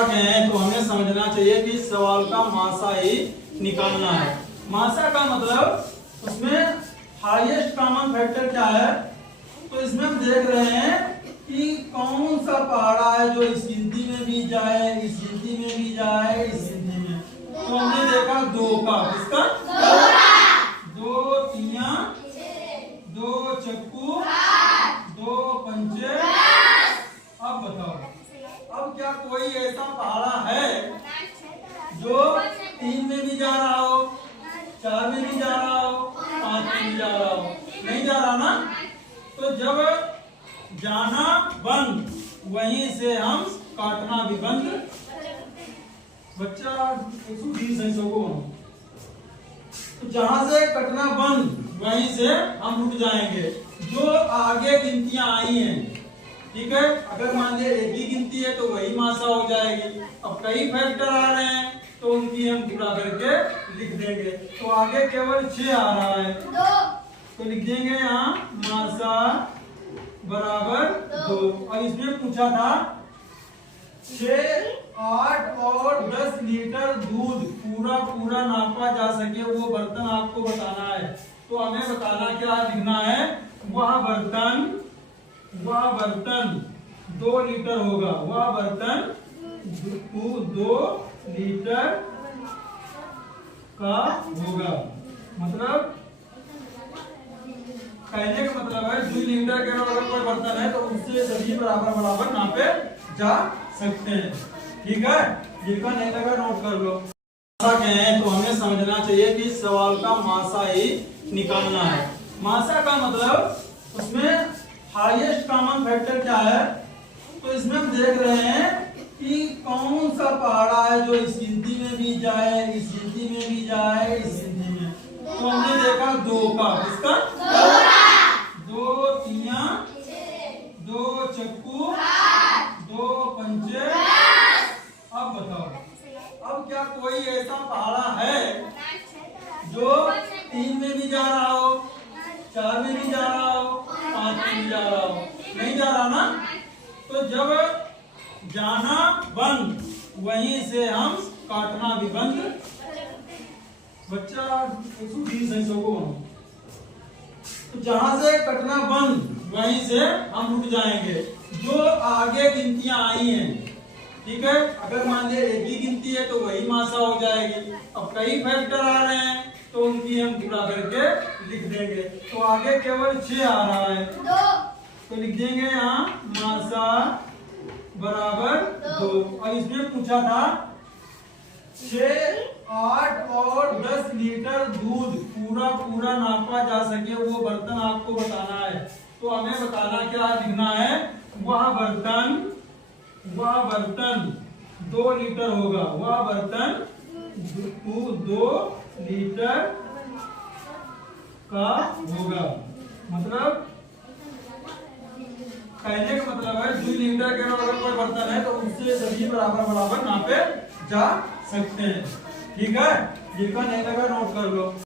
कहें तो हमें समझना चाहिए कि इस सवाल का मासा ही निकालना है। मासा का मतलब उसमें हाईएस्ट कॉमन फैक्टर क्या है। तो इसमें हम देख रहे हैं कि कौन सा पहाड़ा है जो इस गिनती में भी जाए, इस गिनती में भी जाए, इस गिनती में। तो हमने देखा दो का, किसका? दो तिया, दो चक्कू, दो पंचे। अब बताओ, अब क्या कोई ऐसा पहाड़ा है जो 3 में भी जा रहा हो, 4 में भी जा रहा हो, 5 में भी जा रहा हो? नहीं जा रहा ना। तो जब जाना बंद, वहीं से हम काटना भी बंद। बच्चा 120 को, तो जहां से कटना बंद वहीं से हम रुक जाएंगे। जो आगे गिनतियां आई हैं, ठीक है, अगर मान लिया एक ही गिनती है तो वही मासा हो जाएगी। अब कई फैक्टर आ रहे हैं तो उनकी हम पूरा करके लिख देंगे। तो आगे केवल 6 आ रहा है, तो लिख देंगे यहाँ मासा बराबर 2। और इसमें पूछा था 6, 8 और 10 लीटर दूध पूरा नापा जा सके वो बर्तन आपको बताना है। तो हमें बताना क्या लिखना है, वह बर्तन 2 लीटर होगा, वह बर्तन 2 लीटर का होगा। मतलब कहने का मतलब है 2 लीटर के अगर कोई बर्तन है तो उससे सभी बराबर नापे जा सकते हैं। ठीक है, जिनका नहीं लगा नोट कर लो। मासा कहें तो हमें समझना चाहिए कि इस सवाल का मासा ही निकालना है। मासा का मतलब उसमें हाईएस्ट कॉमन फैक्टर क्या है। तो इसमें हम देख रहे हैं कि कौन सा पहाड़ा है जो इस गिनती में भी जाए, इस गिनती में भी जाए, इस गिनती में। तो हमने देखा दो का, किसका? दो तिया, दो चक्कू, दो पंचे। अब बताओ, अब क्या कोई ऐसा पहाड़ा है जो 3 में भी जा रहा हो, 4 में भी जा रहा हो, 5 में भी जा रहा हो? नहीं जा रहा ना। तो जब जाना बंद, वहीं से हम काटना भी बंद। बच्चा 120 को, तो जहां से कटना बंद वहीं से हम रुक जाएंगे। जो आगे गिनतियां आई हैं, ठीक है, अगर मान लिया एक ही गिनती है तो वही मासा हो जाएगी। अब कई फैक्टर आ रहे हैं तो उनकी हम पूरा करके लिख देंगे। तो आगे केवल 6 आ रहा है, तो लिख देंगे यहाँ मासा बराबर 2। और इसमें पूछा था 6, 8 और 10 लीटर दूध पूरा नापा जा सके वो बर्तन आपको बताना है। तो हमें बताना क्या लिखना है, वह बर्तन 2 लीटर होगा, वह बर्तन 2 लीटर का होगा। मतलब कहने का मतलब है 2 लीटर के अगर कोई बर्तन है तो उससे सभी बराबर नापे जा सकते हैं। ठीक है, जिनका नहीं लगा नोट कर लो।